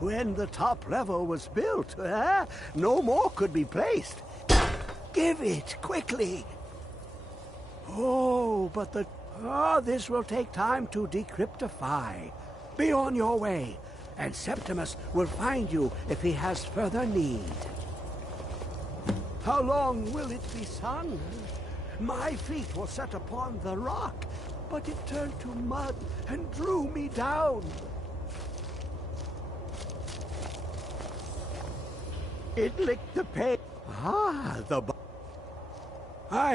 When the top level was built, no more could be placed. Give it, quickly. Oh, but this will take time to decryptify. Be on your way, and Septimus will find you if he has further need. How long will it be, son? My feet were set upon the rock, but it turned to mud and drew me down. It licked the pain. I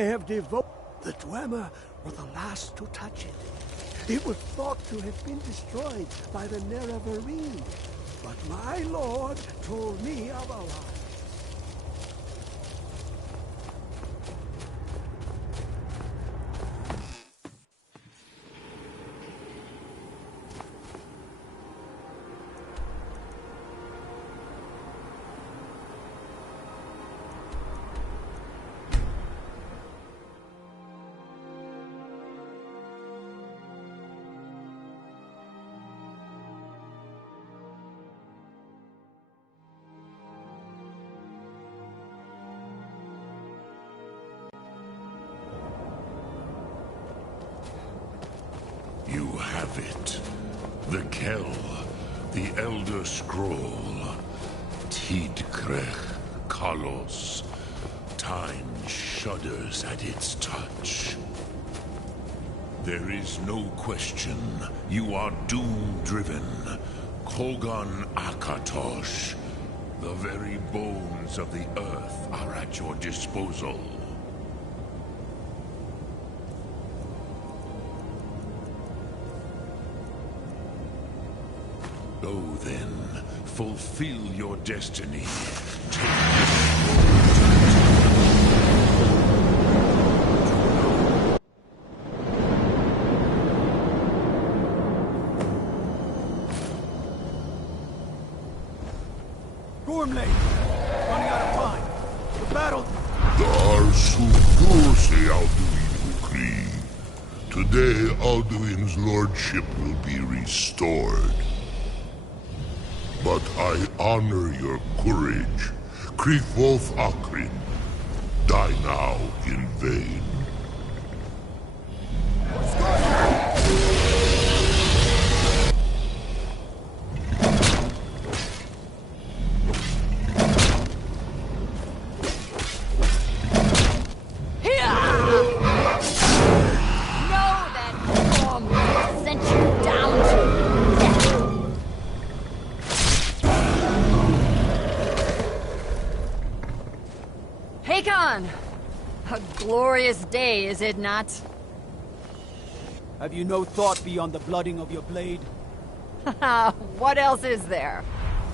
have devoted. The Dwemer were the last to touch it. It was thought to have been destroyed by the Nerevarine, but my lord told me otherwise. You have it. The Kell, the Elder Scroll. Tidkrech Kalos. Time shudders at its touch. There is no question. You are doom-driven. Kogan Akatosh. The very bones of the earth are at your disposal. Go then, fulfill your destiny. Gormley! Running out of time. The battle... Today, Alduin's lordship will be restored. But I honor your courage. Krithwolf Akrin. Die now in vain. A glorious day, is it not? Have you no thought beyond the blooding of your blade? What else is there?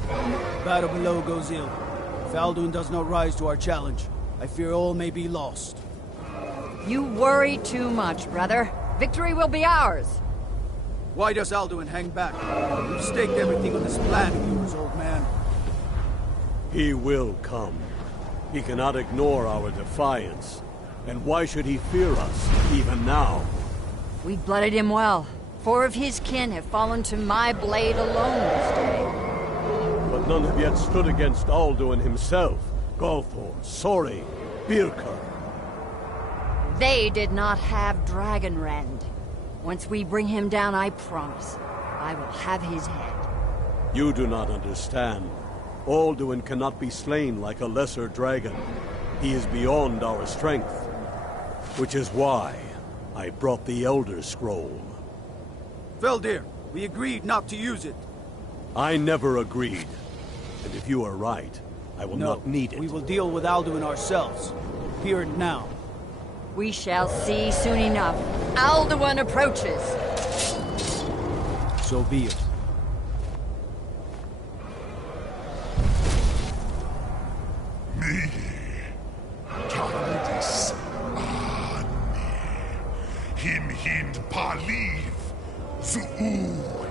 The battle below goes ill. If Alduin does not rise to our challenge, I fear all may be lost. You worry too much, brother. Victory will be ours. Why does Alduin hang back? You've staked everything on this plan of yours, old man. He will come. He cannot ignore our defiance. And why should he fear us, even now? We blooded him well. 4 of his kin have fallen to my blade alone this day. But none have yet stood against Alduin himself. Galthor, Sori, Birka. They did not have Dragonrend. Once we bring him down, I promise, I will have his head. You do not understand. Alduin cannot be slain like a lesser dragon. He is beyond our strength. Which is why I brought the Elder Scroll. Veldir, we agreed not to use it. I never agreed. And if you are right, I will not need it. We will deal with Alduin ourselves. Hear it now. We shall see soon enough. Alduin approaches. So be it. Me, Kalidis, Him Hind Paliv, Zuu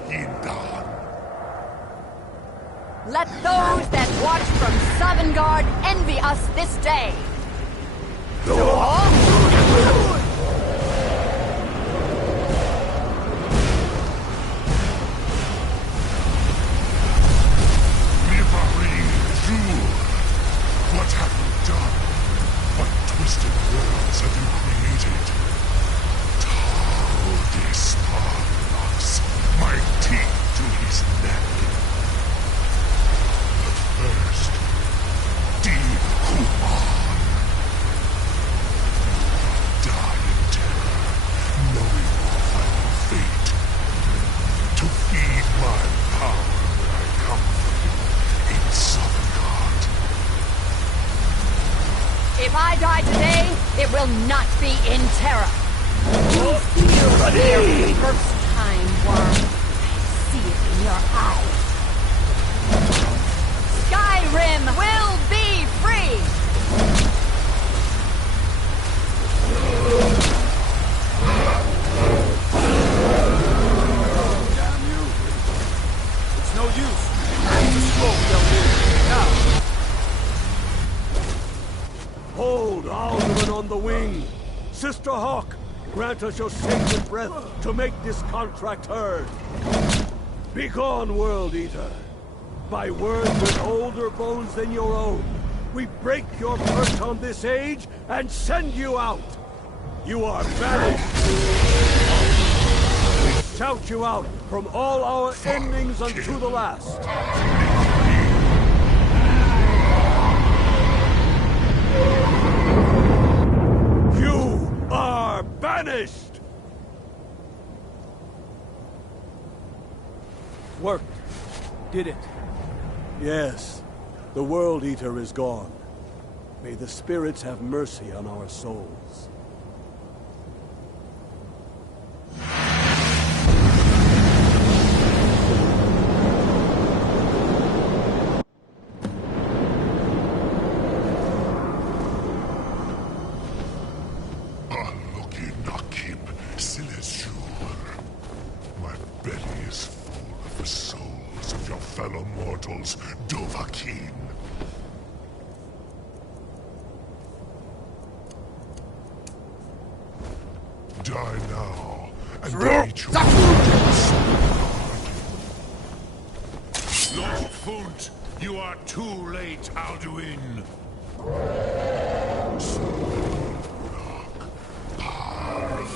Hindan. Let those that watch from Sovngarde envy us this day. If I die today, it will not be in terror. You feel the very first time, Worm. I see it in your eyes. Skyrim will be free! Damn you! It's no use. It's a stroke down here. Now! Hold Alderman on the wing! Sister Hawk, grant us your sacred breath to make this contract heard. Begone, World Eater. By words with older bones than your own, we break your perch on this age and send you out. You are banished. We shout you out from all our endings unto the last. You are banished! Worked. Did it. Yes, the World Eater is gone. May the spirits have mercy on our souls. My belly is full of the souls of your fellow mortals, Dovahkiin. Die now, and meet your Lord Funt, you are too late, Alduin.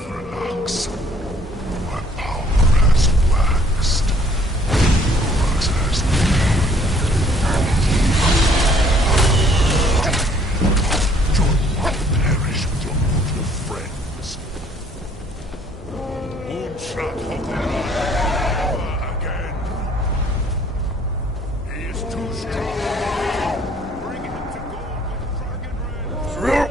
Relax. My power has waxed. Yours has waned. You will perish with your mortal friends. Unshot never again. He is too strong. Bring him to gold with dragon red.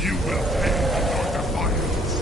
You will pay for your defiance.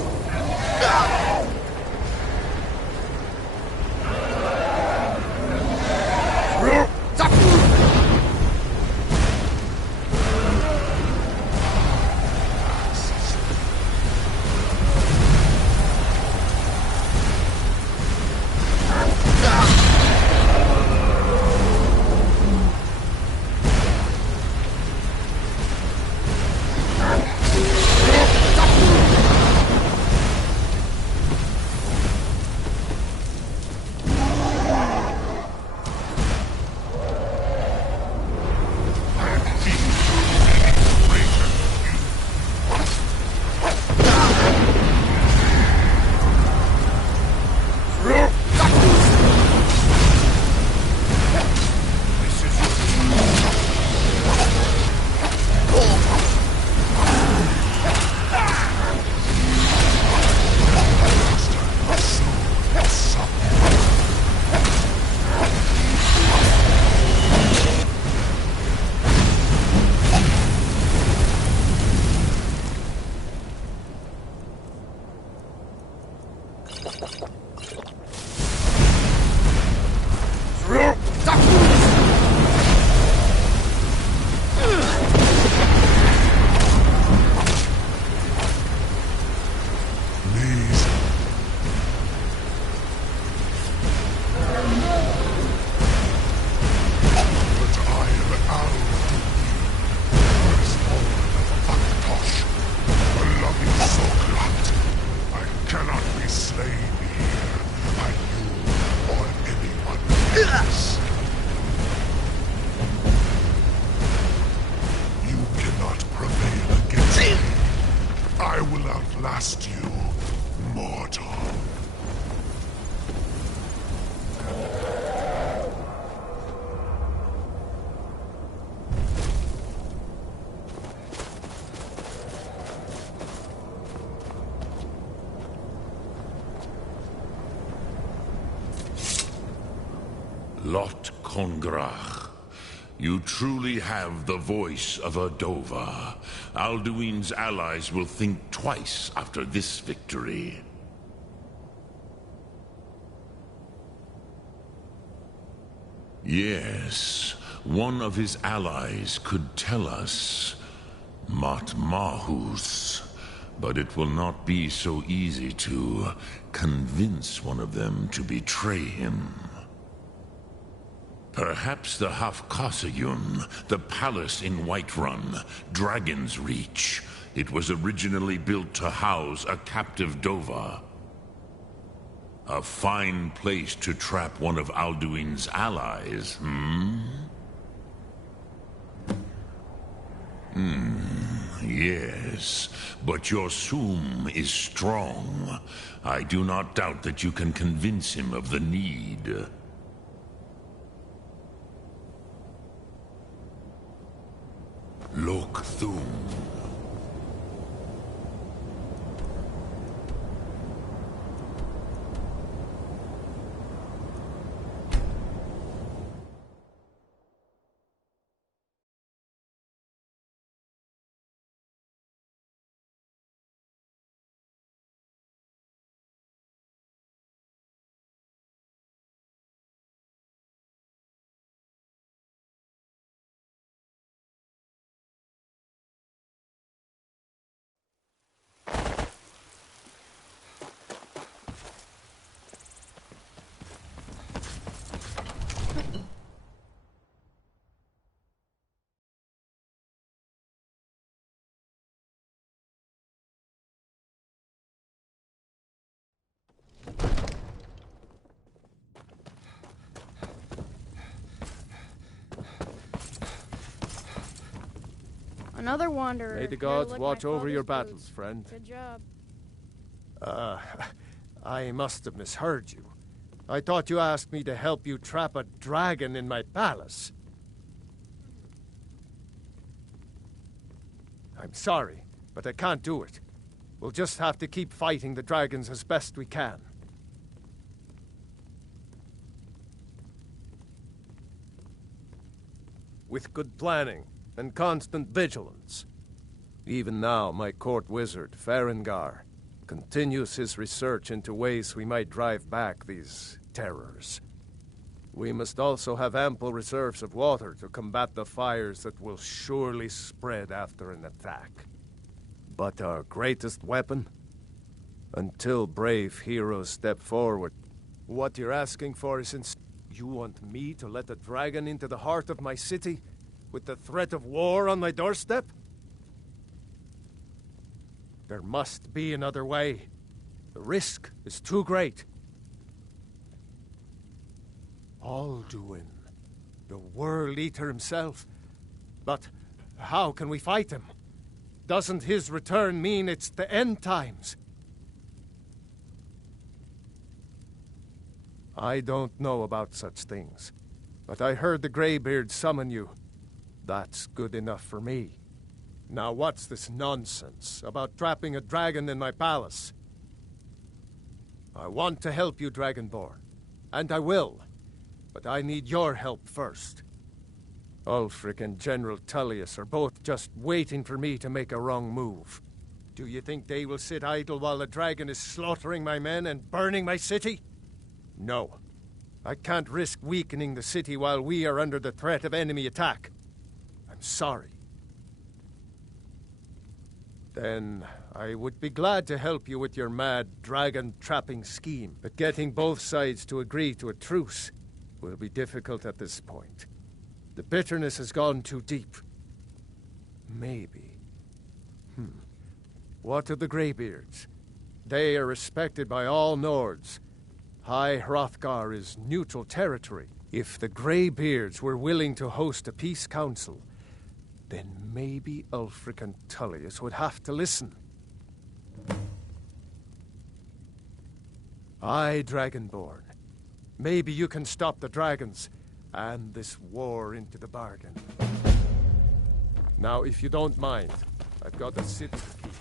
I will outlast you, mortal. Lot Kongrach. You truly have the voice of a Dova. Alduin's allies will think twice after this victory. Yes, one of his allies could tell us. Matmahus. But it will not be so easy to convince one of them to betray him. Perhaps the Hafkasayun, the palace in Whiterun, Dragon's Reach. It was originally built to house a captive Dova. A fine place to trap one of Alduin's allies, Yes, but your Sum is strong. I do not doubt that you can convince him of the need. Lok Thum. Another wanderer. May the gods watch over your battles, friend. Good job. I must have misheard you. I thought you asked me to help you trap a dragon in my palace. I'm sorry, but I can't do it. We'll just have to keep fighting the dragons as best we can. With good planning and constant vigilance. Even now, my court wizard, Farengar, continues his research into ways we might drive back these terrors. We must also have ample reserves of water to combat the fires that will surely spread after an attack. But our greatest weapon? Until brave heroes step forward. What you're asking for is you want me to let a dragon into the heart of my city, with the threat of war on my doorstep? There must be another way. The risk is too great. Alduin, the World Eater himself. But how can we fight him? Doesn't his return mean it's the end times? I don't know about such things, but I heard the Greybeard summon you. That's good enough for me. Now what's this nonsense about trapping a dragon in my palace? I want to help you, Dragonborn, and I will, but I need your help first. Ulfric and General Tullius are both just waiting for me to make a wrong move. Do you think they will sit idle while the dragon is slaughtering my men and burning my city? No. I can't risk weakening the city while we are under the threat of enemy attack. I'm sorry. Then I would be glad to help you with your mad dragon-trapping scheme, but getting both sides to agree to a truce will be difficult at this point. The bitterness has gone too deep. Maybe. What of the Greybeards? They are respected by all Nords. High Hrothgar is neutral territory. If the Greybeards were willing to host a peace council, then maybe Ulfric and Tullius would have to listen. Aye, Dragonborn. Maybe you can stop the dragons, and this war into the bargain. Now, if you don't mind, I've got a city to keep.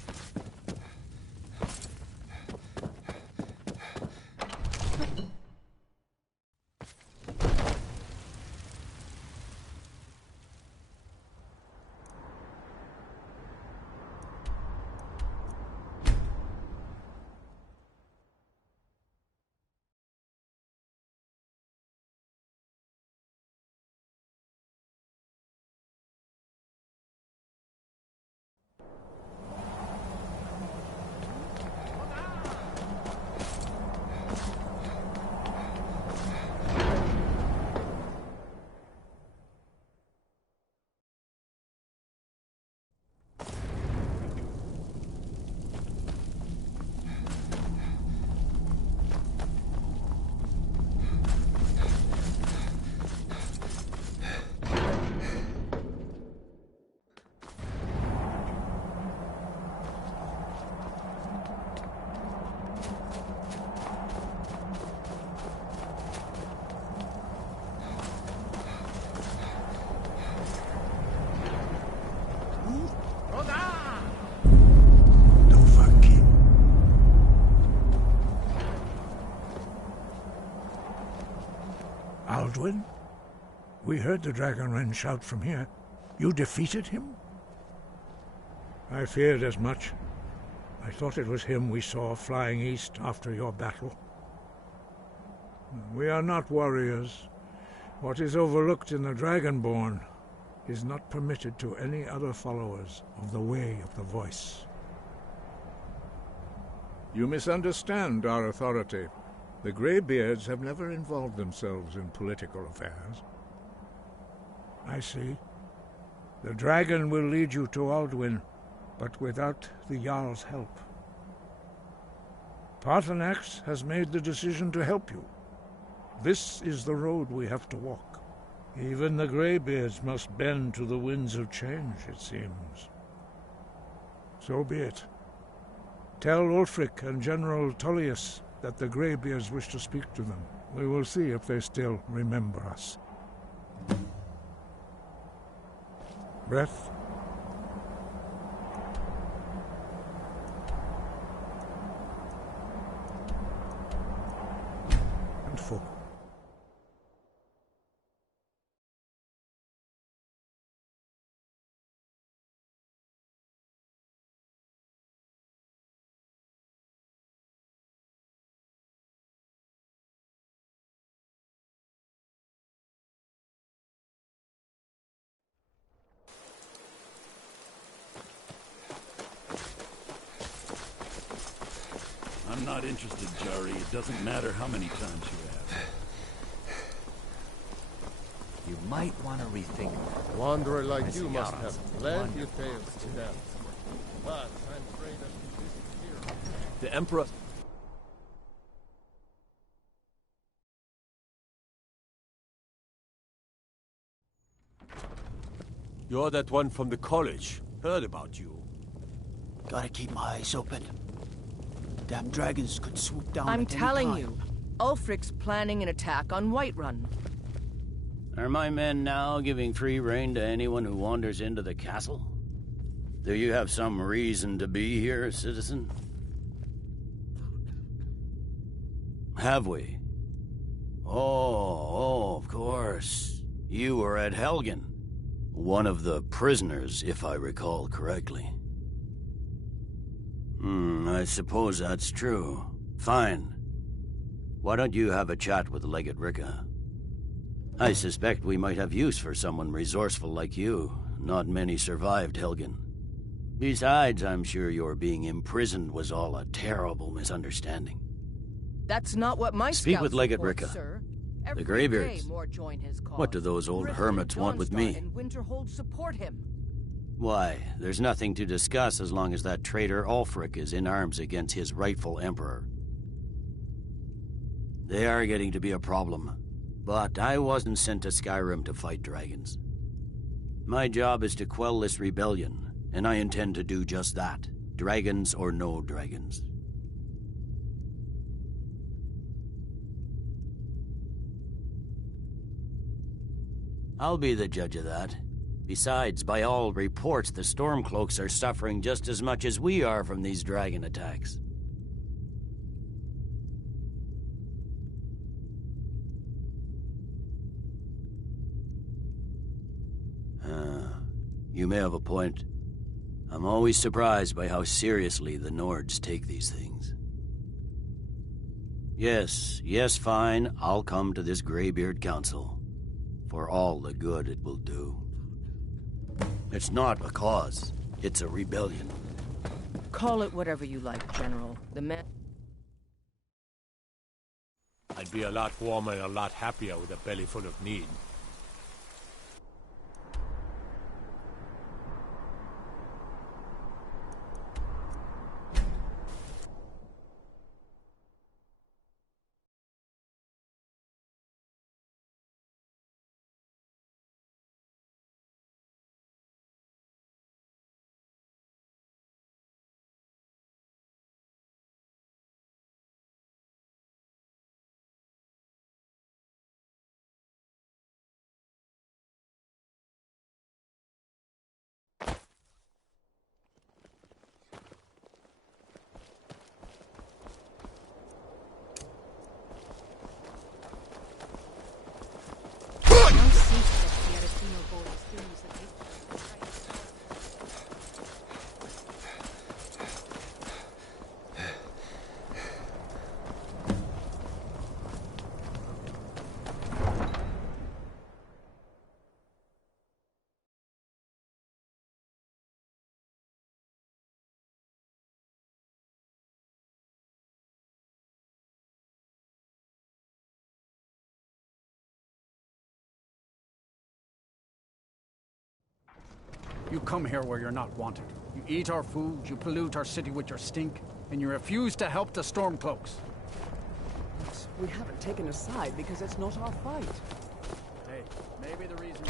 Aldwin? We heard the Dragonren shout from here. You defeated him? I feared as much. I thought it was him we saw flying east after your battle. We are not warriors. What is overlooked in the Dragonborn is not permitted to any other followers of the Way of the Voice. You misunderstand our authority. The Greybeards have never involved themselves in political affairs. I see. The dragon will lead you to Aldwin, but without the Jarl's help. Paarthurnax has made the decision to help you. This is the road we have to walk. Even the Greybeards must bend to the winds of change, it seems. So be it. Tell Ulfric and General Tullius that the Greybeards wish to speak to them. We will see if they still remember us. Breath. And focus. I'm not interested, Jari. It doesn't matter how many times you ask. You might want to rethink that. A wanderer like you must Yaras. have plenty of tales to tell. But I'm afraid I'm too busy here. The Emperor... You're that one from the college. Heard about you. Gotta keep my eyes open. Damn dragons could swoop down I'm at any telling time. you, Ulfric's planning an attack on Whiterun. Are my men now giving free rein to anyone who wanders into the castle? Do you have some reason to be here, citizen? Have we? Oh, of course. You were at Helgen. One of the prisoners, if I recall correctly. I suppose that's true. Fine. Why don't you have a chat with Legate Ricka? I suspect we might have use for someone resourceful like you. Not many survived Helgen. Besides, I'm sure your being imprisoned was all a terrible misunderstanding. That's not what my Speak scouts with Legate report, Ricka. sir. The Every Greybeards. day more join his cause. What do those old Griffin hermits and want with Dawnstar me? and Winterhold support him. Why, there's nothing to discuss as long as that traitor Ulfric is in arms against his rightful emperor. They are getting to be a problem, but I wasn't sent to Skyrim to fight dragons. My job is to quell this rebellion, and I intend to do just that, dragons or no dragons. I'll be the judge of that. Besides, by all reports, the Stormcloaks are suffering just as much as we are from these dragon attacks. You may have a point. I'm always surprised by how seriously the Nords take these things. Yes, fine, I'll come to this Greybeard Council. For all the good it will do. It's not a cause. It's a rebellion. Call it whatever you like, General. The men... I'd be a lot warmer and a lot happier with a belly full of meat. You come here where you're not wanted. You eat our food, you pollute our city with your stink, and you refuse to help the Stormcloaks. But we haven't taken a side because it's not our fight. Hey, maybe the reason...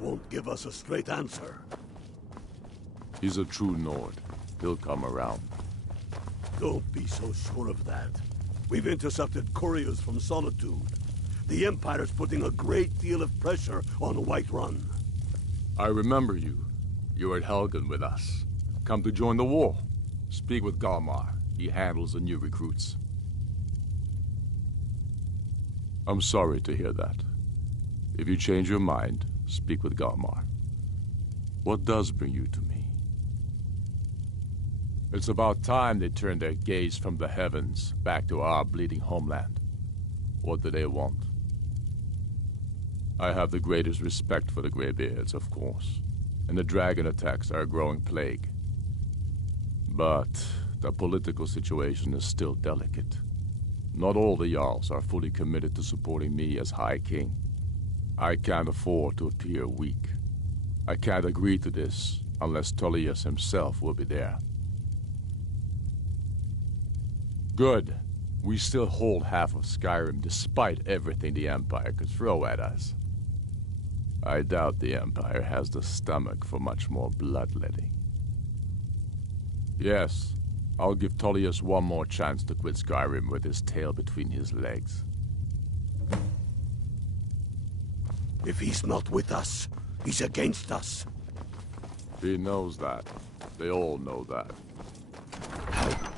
Won't give us a straight answer. He's a true Nord. He'll come around. Don't be so sure of that. We've intercepted couriers from Solitude. The Empire's putting a great deal of pressure on Whiterun. I remember you. You were at Helgen with us. Come to join the war. Speak with Galmar. He handles the new recruits. I'm sorry to hear that. If you change your mind, speak with Galmar. What does bring you to me? It's about time they turned their gaze from the heavens back to our bleeding homeland. What do they want? I have the greatest respect for the Greybeards, of course, and the dragon attacks are a growing plague. But the political situation is still delicate. Not all the Jarls are fully committed to supporting me as High King. I can't afford to appear weak. I can't agree to this unless Tullius himself will be there. Good. We still hold half of Skyrim despite everything the Empire could throw at us. I doubt the Empire has the stomach for much more bloodletting. Yes, I'll give Tullius one more chance to quit Skyrim with his tail between his legs. If he's not with us, he's against us. He knows that. They all know that. How?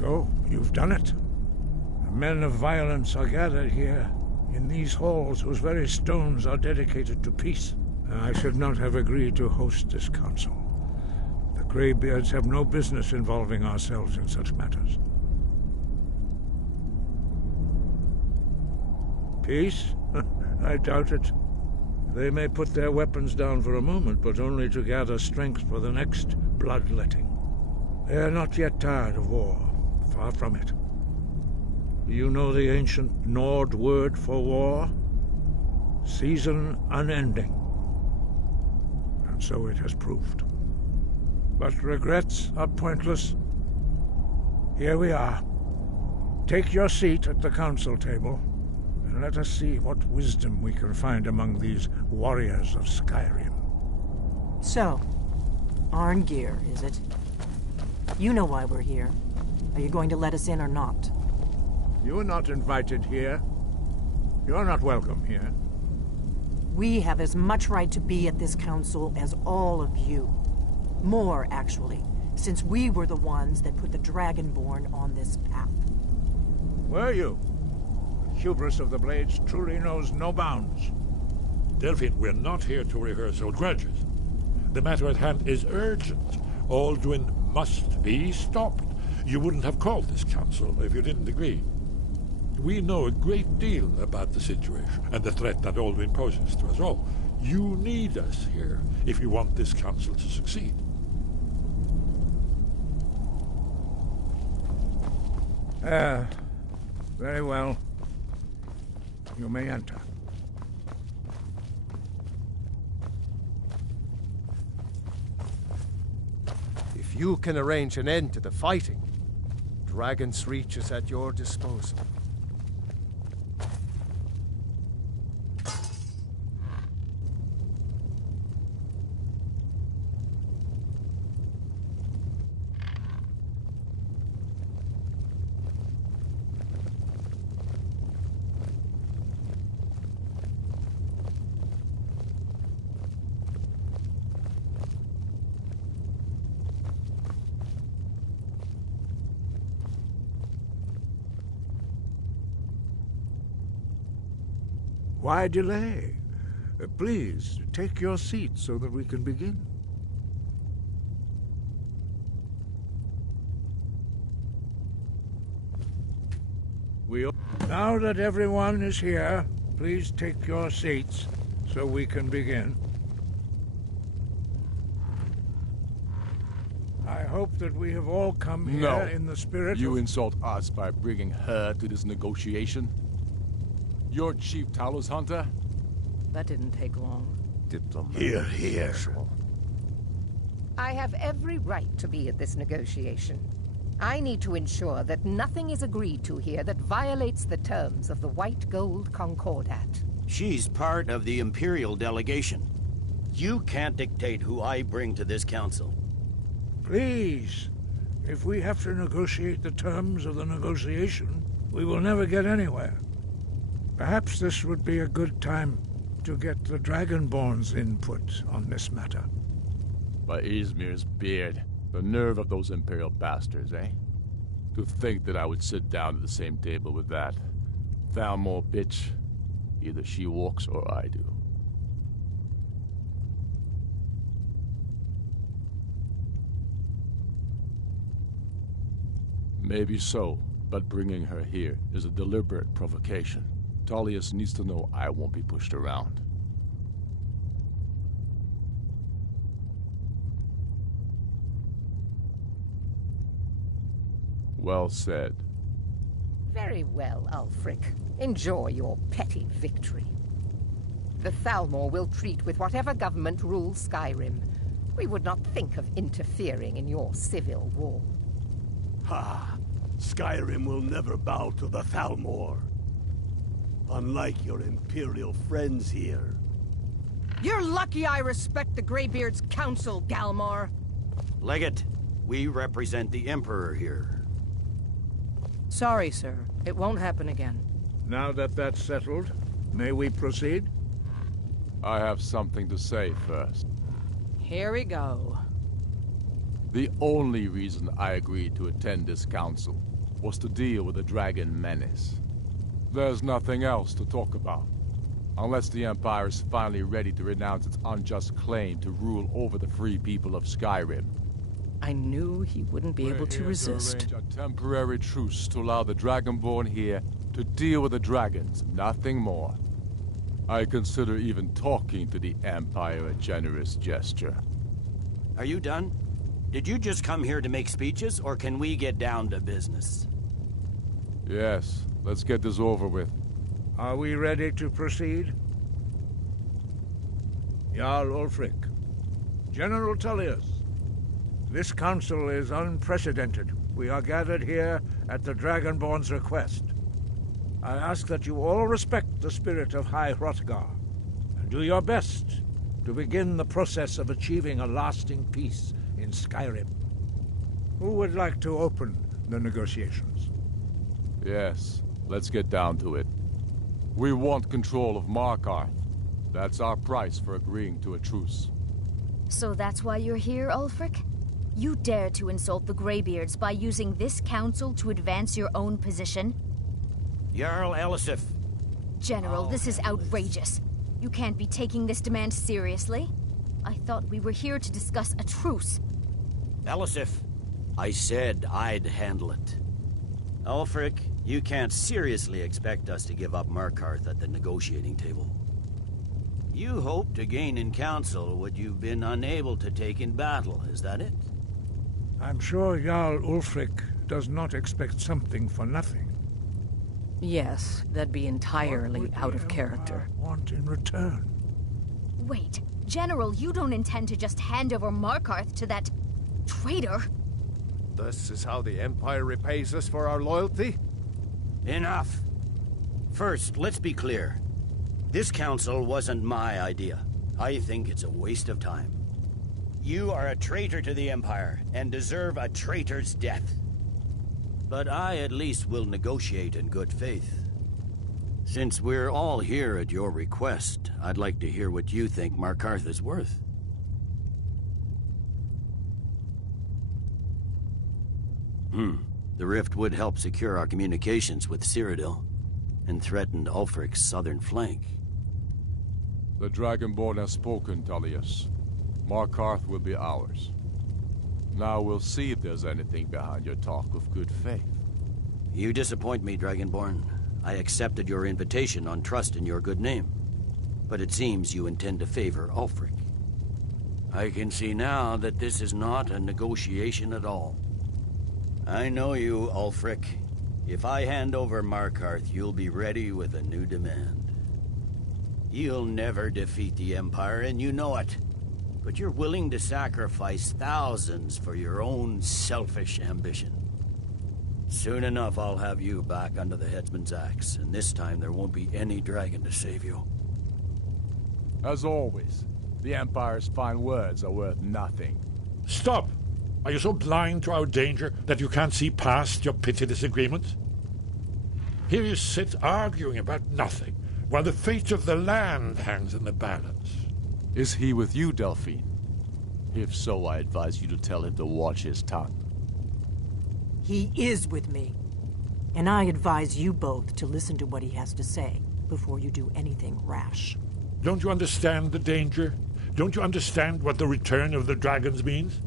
So, you've done it. The men of violence are gathered here, in these halls whose very stones are dedicated to peace. I should not have agreed to host this council. The Greybeards have no business involving ourselves in such matters. Peace? I doubt it. They may put their weapons down for a moment, but only to gather strength for the next bloodletting. They are not yet tired of war. Far from it. Do you know the ancient Nord word for war? Season unending. And so it has proved. But regrets are pointless. Here we are. Take your seat at the council table, and let us see what wisdom we can find among these warriors of Skyrim. So, Arngeir, is it? You know why we're here. Are you going to let us in or not? You are not invited here. You are not welcome here. We have as much right to be at this council as all of you. More, actually, since we were the ones that put the Dragonborn on this path. Were you? The hubris of the Blades truly knows no bounds. Delphine, we're not here to rehearse old grudges. The matter at hand is urgent. Alduin must be stopped. You wouldn't have called this council if you didn't agree. We know a great deal about the situation and the threat that Alduin poses to us all. You need us here if you want this council to succeed. Very well. You may enter. If you can arrange an end to the fighting, Dragon's Reach is at your disposal. Why delay? Please, take your seat so that we can begin. Now that everyone is here, please take your seats so we can begin. I hope that we have all come here in the spirit You of... insult us by bringing her to this negotiation? You're Chief Talos Hunter? That didn't take long. Diplomat. Here. I have every right to be at this negotiation. I need to ensure that nothing is agreed to here that violates the terms of the White Gold Concordat. She's part of the Imperial delegation. You can't dictate who I bring to this council. Please, if we have to negotiate the terms of the negotiation, we will never get anywhere. Perhaps this would be a good time to get the Dragonborn's input on this matter. By Izmir's beard, the nerve of those Imperial bastards, eh? To think that I would sit down at the same table with that Thalmor bitch. Either she walks or I do. Maybe so, but bringing her here is a deliberate provocation. Tullius needs to know I won't be pushed around. Well said. Very well, Ulfric. Enjoy your petty victory. The Thalmor will treat with whatever government rules Skyrim. We would not think of interfering in your civil war. Ha! Skyrim will never bow to the Thalmor. Unlike your Imperial friends here. You're lucky I respect the Greybeard's counsel, Galmar. Legate, we represent the Emperor here. Sorry, sir. It won't happen again. Now that that's settled, may we proceed? I have something to say first. Here we go. The only reason I agreed to attend this council was to deal with the dragon menace. There's nothing else to talk about. Unless the Empire is finally ready to renounce its unjust claim to rule over the free people of Skyrim. I knew he wouldn't be able to resist. To arrange a temporary truce to allow the Dragonborn here to deal with the dragons, nothing more. I consider even talking to the Empire a generous gesture. Are you done? did you just come here to make speeches, or can we get down to business? Yes, let's get this over with. Are we ready to proceed? Jarl Ulfric, General Tullius, this council is unprecedented. We are gathered here at the Dragonborn's request. I ask that you all respect the spirit of High Hrothgar, and do your best to begin the process of achieving a lasting peace in Skyrim. Who would like to open the negotiations? Yes, let's get down to it. We want control of Markarth. That's our price for agreeing to a truce. So that's why you're here, Ulfric? You dare to insult the Greybeards by using this council to advance your own position? Jarl Elisif. General, this is outrageous. You can't be taking this demand seriously. I thought we were here to discuss a truce. Elisif, I said I'd handle it. Ulfric, you can't seriously expect us to give up Markarth at the negotiating table. You hoped to gain in council what you've been unable to take in battle, is that it? I'm sure Jarl Ulfric does not expect something for nothing. Yes, that'd be entirely out of character. Want in return? Wait, General, you don't intend to just hand over Markarth to that traitor? This is how the Empire repays us for our loyalty? Enough. First, let's be clear. This council wasn't my idea. I think it's a waste of time. You are a traitor to the Empire, and deserve a traitor's death. But I at least will negotiate in good faith. Since we're all here at your request, I'd like to hear what you think Markarth is worth. The rift would help secure our communications with Cyrodiil, and threatened Ulfric's southern flank. The Dragonborn has spoken, Tullius. Markarth will be ours. Now we'll see if there's anything behind your talk of good faith. You disappoint me, Dragonborn. I accepted your invitation on trust in your good name. But it seems you intend to favor Ulfric. I can see now that this is not a negotiation at all. I know you, Ulfric. If I hand over Markarth, you'll be ready with a new demand. You'll never defeat the Empire, and you know it. But you're willing to sacrifice thousands for your own selfish ambition. Soon enough, I'll have you back under the headsman's axe, and this time there won't be any dragon to save you. As always, the Empire's fine words are worth nothing. Stop! Are you so blind to our danger that you can't see past your petty disagreements? Here you sit arguing about nothing, while the fate of the land hangs in the balance. Is he with you, Delphine? If so, I advise you to tell him to watch his tongue. He is with me. And I advise you both to listen to what he has to say before you do anything rash. Don't you understand the danger? Don't you understand what the return of the dragons means?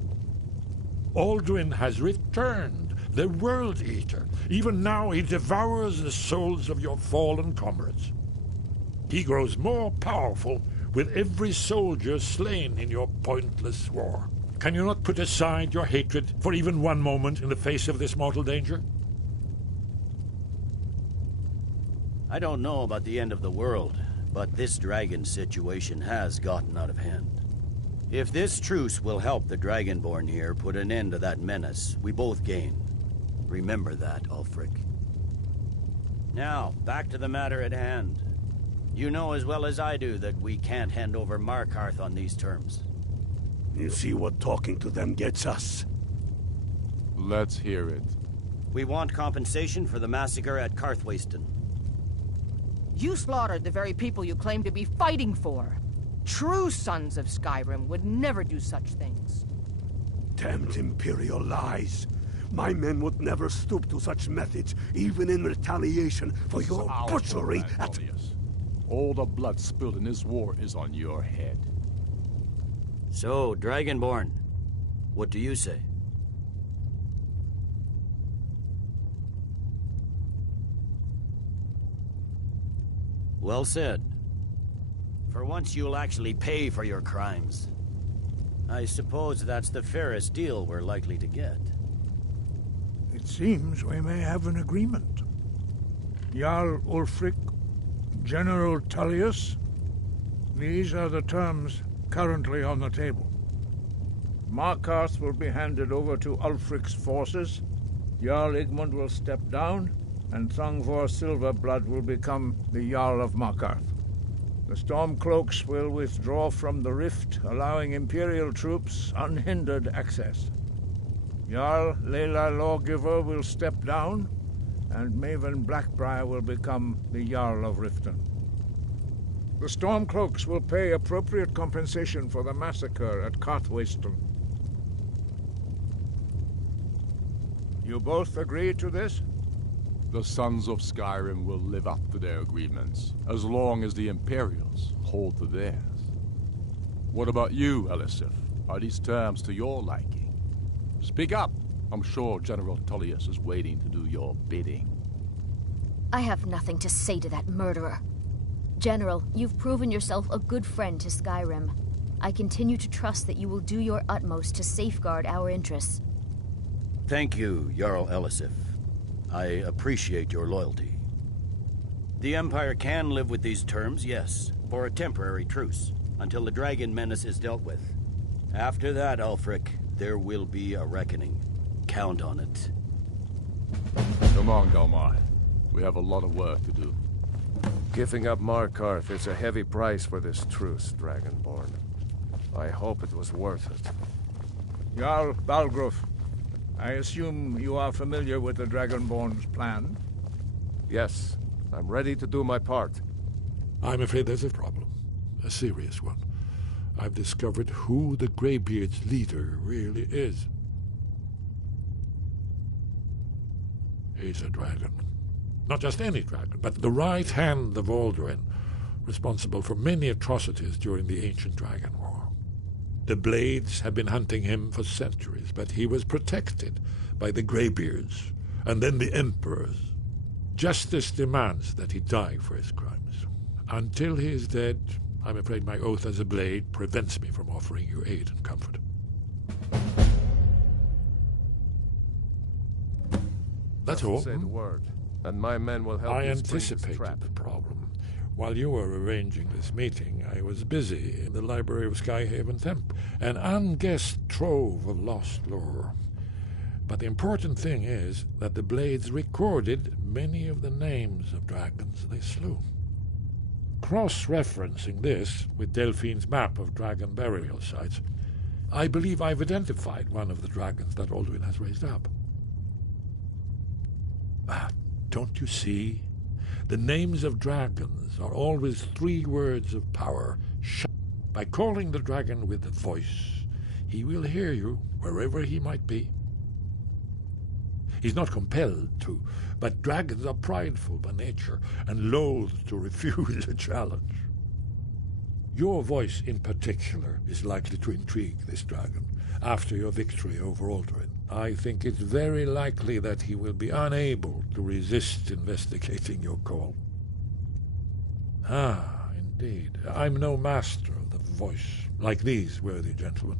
Alduin has returned, the World Eater. Even now he devours the souls of your fallen comrades. He grows more powerful with every soldier slain in your pointless war. Can you not put aside your hatred for even one moment in the face of this mortal danger? I don't know about the end of the world, but this dragon situation has gotten out of hand. If this truce will help the Dragonborn here put an end to that menace, we both gain. Remember that, Ulfric. Now, back to the matter at hand. You know as well as I do that we can't hand over Markarth on these terms. You see what talking to them gets us? Let's hear it. We want compensation for the massacre at Karthwasten. You slaughtered the very people you claim to be fighting for. True sons of Skyrim would never do such things. Damned Imperial lies. My men would never stoop to such methods, even in retaliation for your butchery at... All the blood spilled in this war is on your head. So, Dragonborn, what do you say? Well said. For once you'll actually pay for your crimes. I suppose that's the fairest deal we're likely to get. It seems we may have an agreement. Jarl Ulfric, General Tullius, these are the terms currently on the table. Markarth will be handed over to Ulfric's forces, Jarl Igmund will step down, and Thongvor Silverblood will become the Jarl of Markarth. The Stormcloaks will withdraw from the rift, allowing Imperial troops unhindered access. Jarl Layla Lawgiver will step down, and Maven Blackbriar will become the Jarl of Riften. The Stormcloaks will pay appropriate compensation for the massacre at Carthwayston. You both agree to this? The Sons of Skyrim will live up to their agreements, as long as the Imperials hold to theirs. What about you, Elisif? Are these terms to your liking? Speak up! I'm sure General Tullius is waiting to do your bidding. I have nothing to say to that murderer. General, you've proven yourself a good friend to Skyrim. I continue to trust that you will do your utmost to safeguard our interests. Thank you, Jarl Elisif. I appreciate your loyalty. The Empire can live with these terms, yes, for a temporary truce, until the dragon menace is dealt with. After that, Ulfric, there will be a reckoning. Count on it. Come on, Galmar. We have a lot of work to do. Giving up Markarth is a heavy price for this truce, Dragonborn. I hope it was worth it. Jarl Balgruf, I assume you are familiar with the Dragonborn's plan? Yes, I'm ready to do my part. I'm afraid there's a problem. A serious one. I've discovered who the Greybeard's leader really is. He's a dragon. Not just any dragon, but the right hand of Alduin, responsible for many atrocities during the Ancient Dragon War. The Blades have been hunting him for centuries, but he was protected by the Greybeards, and then the Emperors. Justice demands that he die for his crimes. Until he is dead, I'm afraid my oath as a Blade prevents me from offering you aid and comfort. That's all. Say the word, and my men will help I you spring this anticipated trap. the problem. While you were arranging this meeting, I was busy in the library of Skyhaven Temple, an unguessed trove of lost lore. But the important thing is that the Blades recorded many of the names of dragons they slew. Cross-referencing this with Delphine's map of dragon burial sites, I believe I've identified one of the dragons that Alduin has raised up. Don't you see? The names of dragons are always 3 words of power. By calling the dragon with the voice, he will hear you wherever he might be. He's not compelled to, but dragons are prideful by nature and loath to refuse a challenge. Your voice in particular is likely to intrigue this dragon after your victory over Alduin. I think it's very likely that he will be unable to resist investigating your call. Ah, indeed. I'm no master of the voice, like these worthy gentlemen,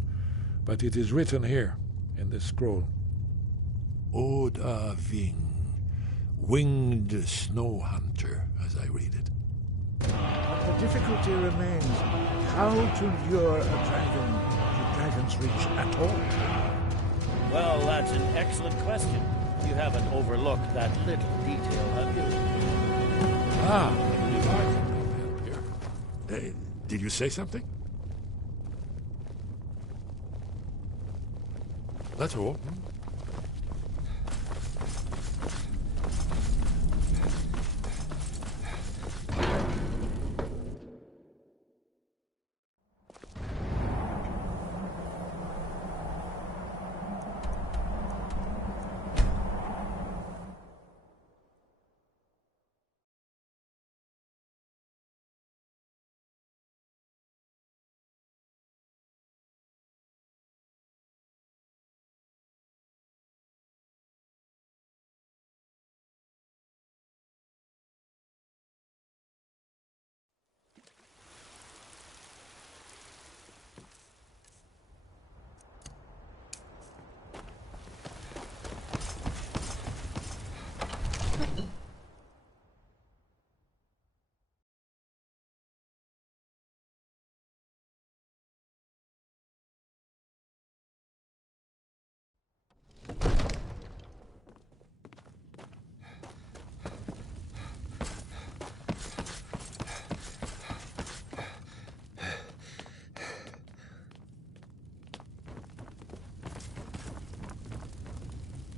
but it is written here, in this scroll. Oda Ving, winged snow hunter, as I read it. But the difficulty remains how to lure a dragon to Dragon's Reach at all. Well, that's an excellent question. You haven't overlooked that little detail, have you? Ah, I believe I can help here. Did you say something? That's all.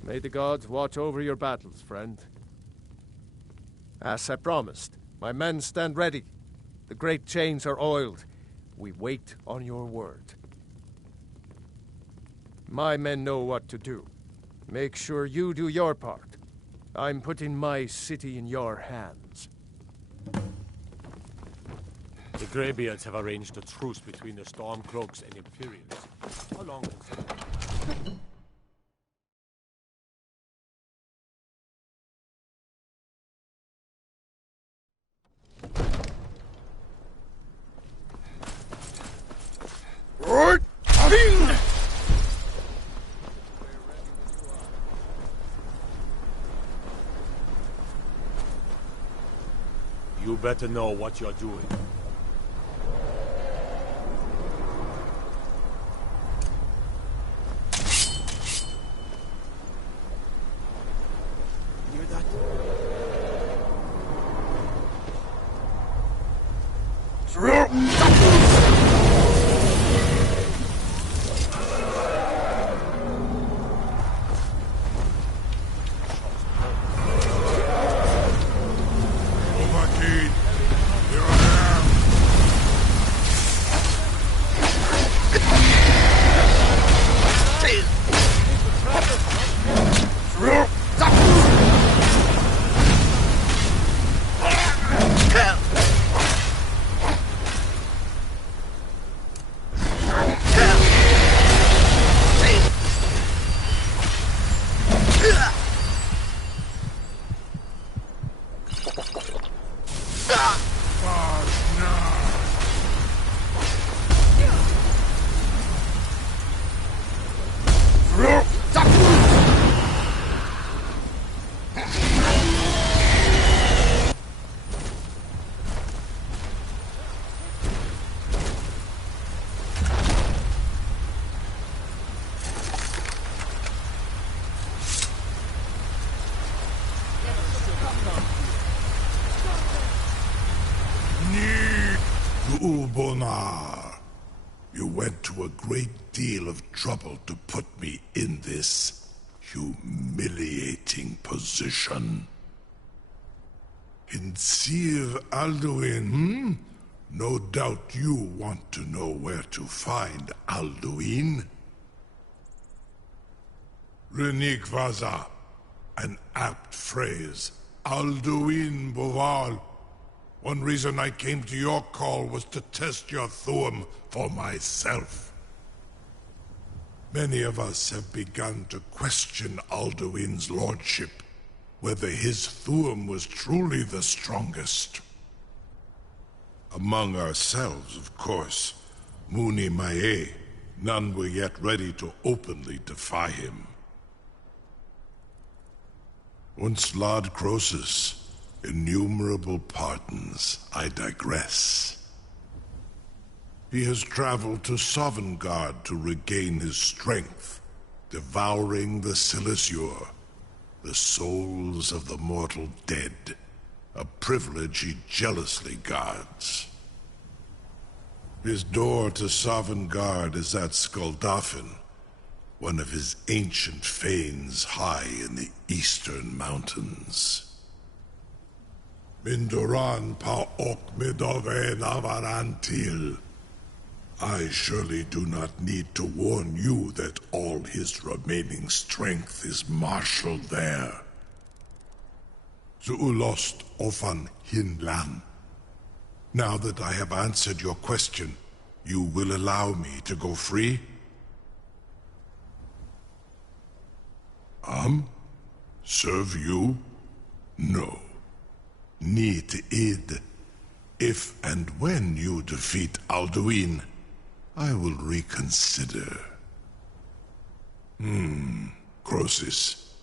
May the gods watch over your battles, friend. As I promised, my men stand ready. The great chains are oiled. We wait on your word. My men know what to do. Make sure you do your part. I'm putting my city in your hands. The Greybeards have arranged a truce between the Stormcloaks and Imperials. How long can You better know what you're doing. Hear that? Ulbonar, you went to a great deal of trouble to put me in this humiliating position. In Sir Alduin, No doubt you want to know where to find Alduin. Renik Vaza, an apt phrase. Alduin Boval. One reason I came to your call was to test your Thuum for myself. Many of us have begun to question Alduin's lordship, whether his Thuum was truly the strongest. Among ourselves, of course, Muni Mae, none were yet ready to openly defy him. Once Lord Croesus, innumerable pardons, I digress. He has traveled to Sovngarde to regain his strength, devouring the Silesure, the souls of the mortal dead, a privilege he jealously guards. His door to Sovngarde is at Skuldafn, one of his ancient fanes high in the eastern mountains. Mindoran pa ok midove navarantil. I surely do not need to warn you that all his remaining strength is marshaled there. Zuulost ofan hinlan. Now that I have answered your question, you will allow me to go free? Serve you? No. Need id. If and when you defeat Alduin, I will reconsider. Croesus.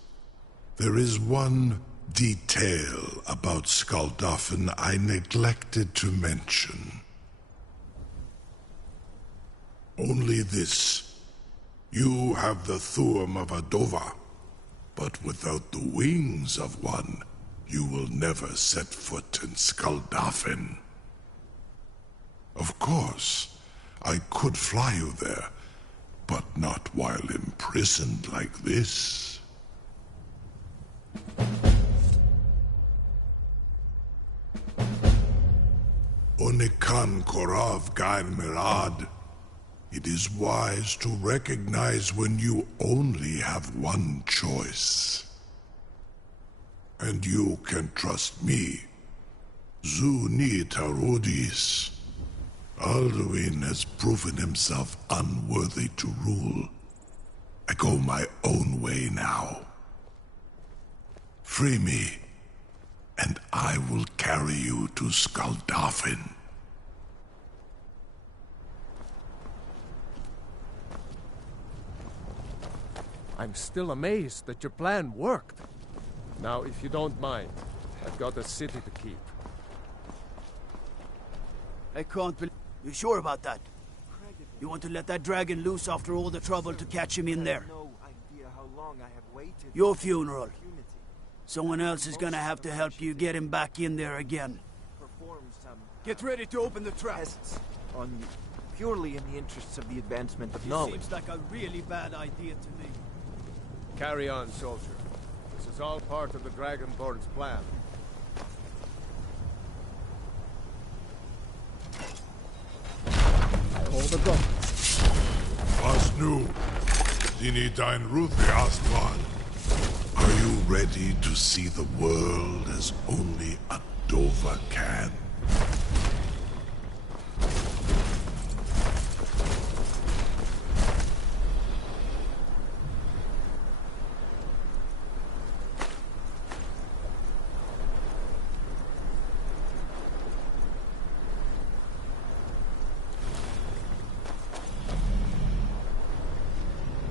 There is one detail about Skuldafn I neglected to mention. Only this. You have the Thuum of a Dova, but without the wings of one, you will never set foot in Skuldafn. Of course, I could fly you there, but not while imprisoned like this. Onikan Korav Gain Mirad. It is wise to recognize when you only have one choice. And you can trust me. Zuni Tarudis. Alduin has proven himself unworthy to rule. I go my own way now. Free me, and I will carry you to Skaldafin. I'm still amazed that your plan worked. Now, if you don't mind, I've got a city to keep. I can't believe... You sure about that? You want to let that dragon loose after all the trouble to catch him in there? Your funeral. Someone else is gonna have to help you get him back in there again. Get ready to open the trap. On you, purely in the interests of the advancement of This knowledge. seems like a really bad idea to me. Carry on, soldier. This is all part of the Dragonborn's plan. All the go. Asnu, Dinidain Ruthi Astvan. Are you ready to see the world as only a Dova can?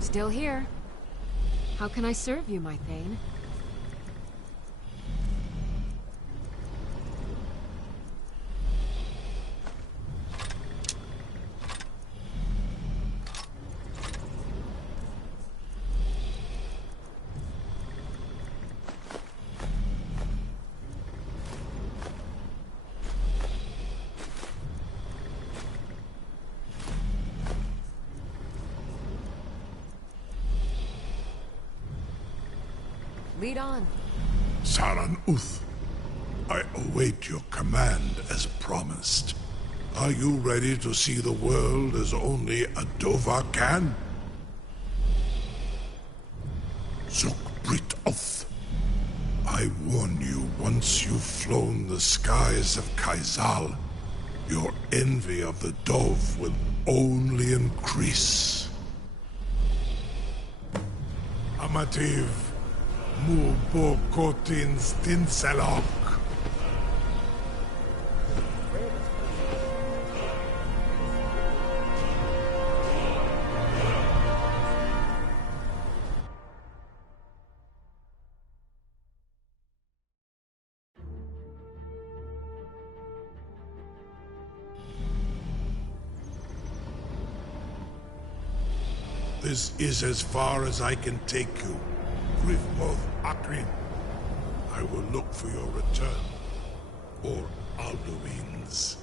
Still here. How can I serve you, my Thane? Lead on. Saran Uth, I await your command as promised. Are you ready to see the world as only a Dova can? Zukbrit Uth, I warn you, once you've flown the skies of Kaizal, your envy of the Dove will only increase. Amativ. Mubo Kotin Stinselok. This is as far as I can take you. Grifmoth Akrin. I will look for your return, or Alduin's.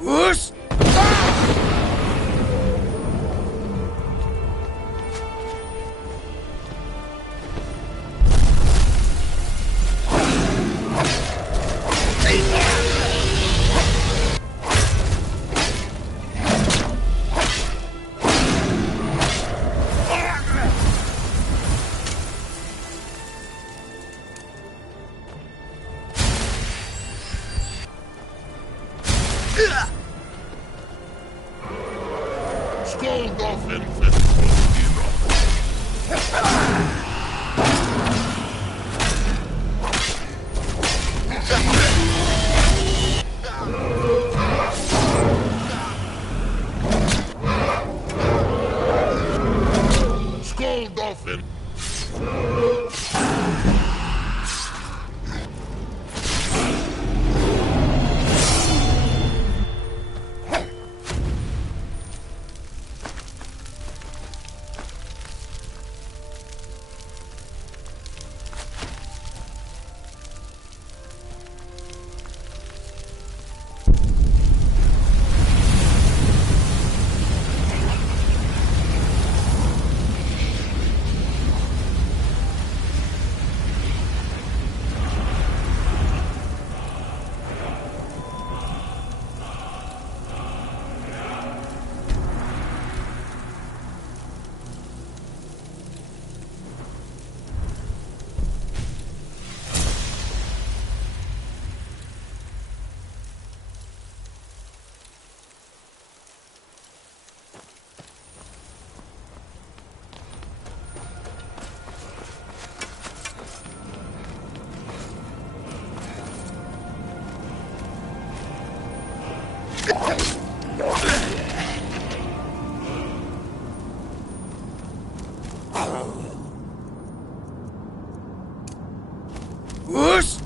Whoosh! Scold off and Scold off and Whoosh!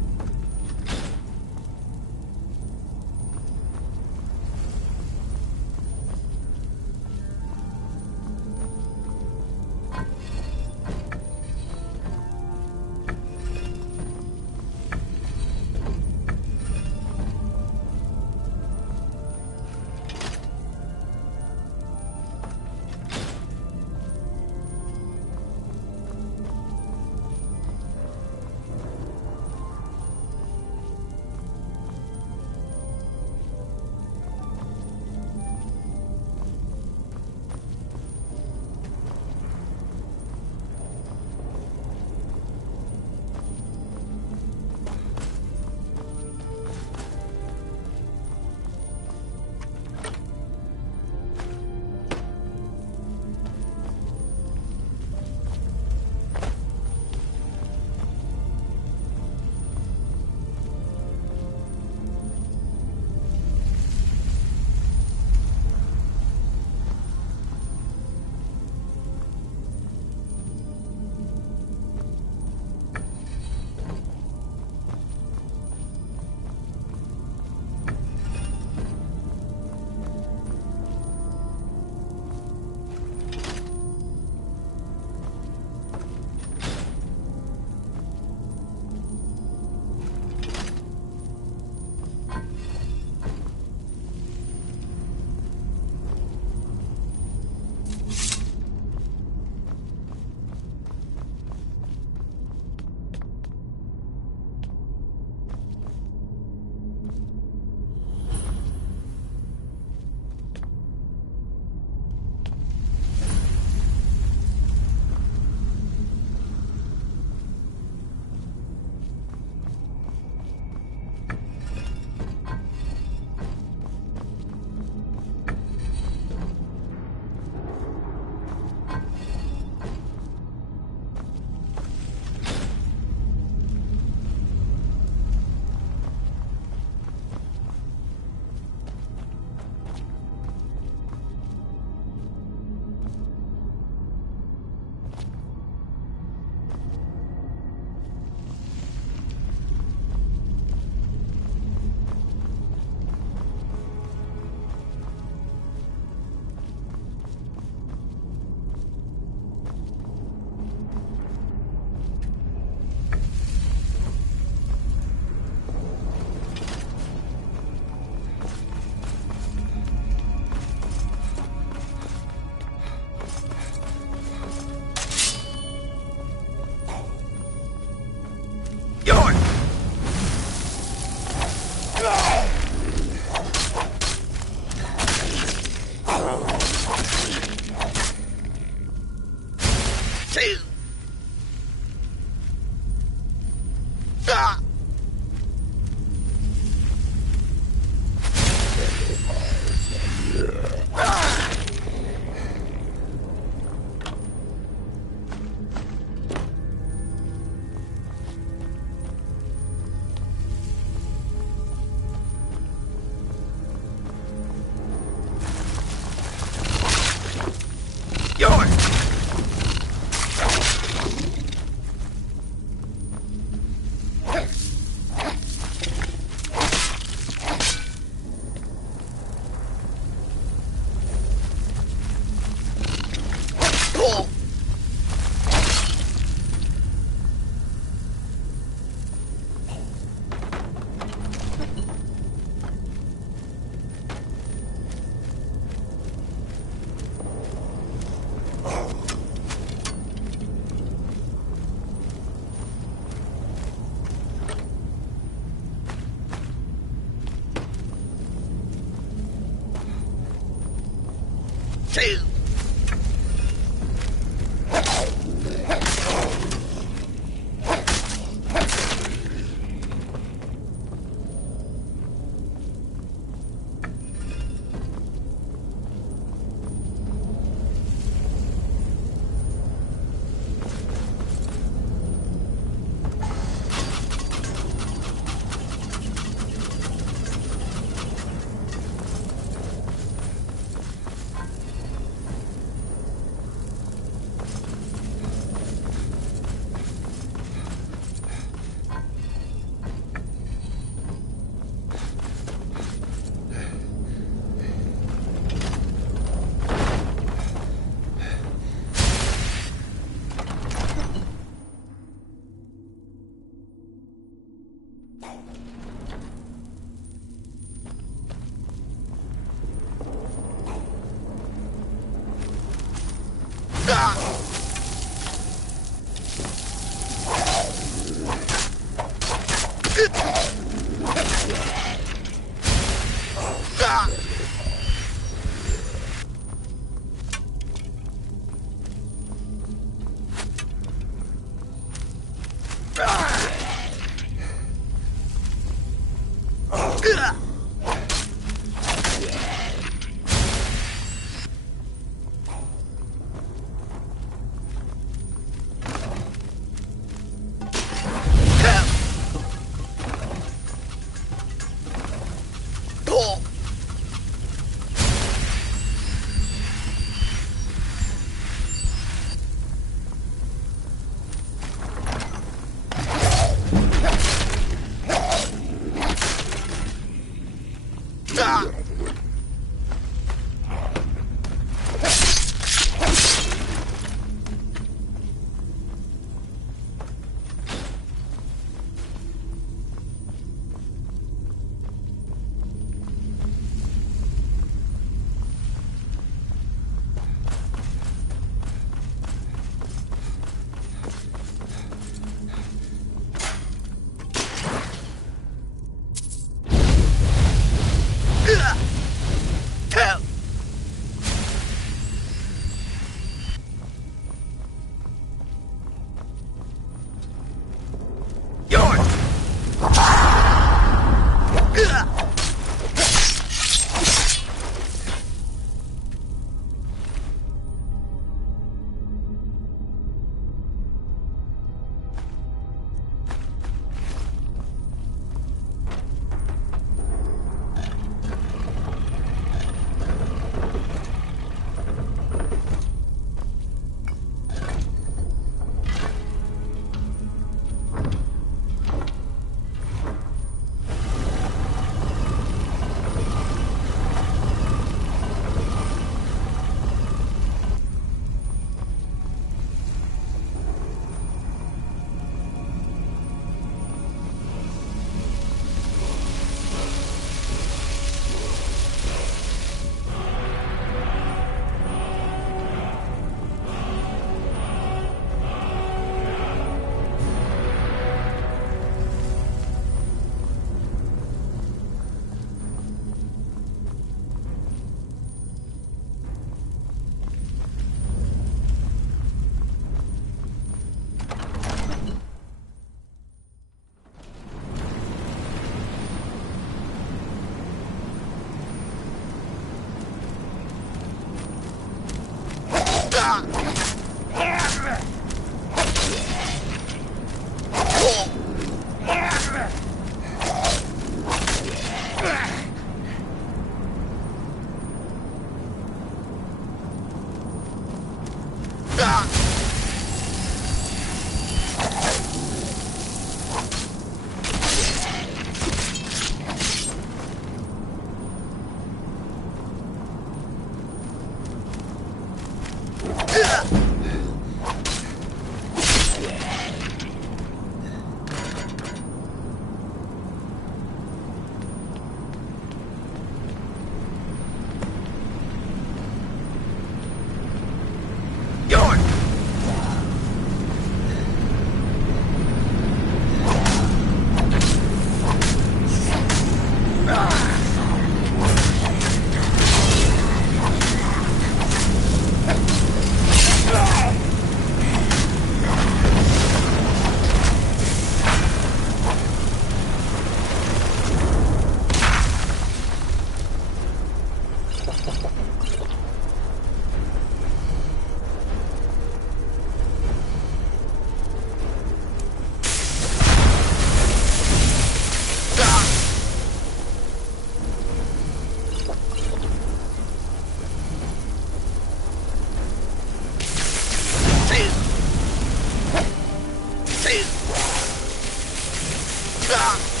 Ah!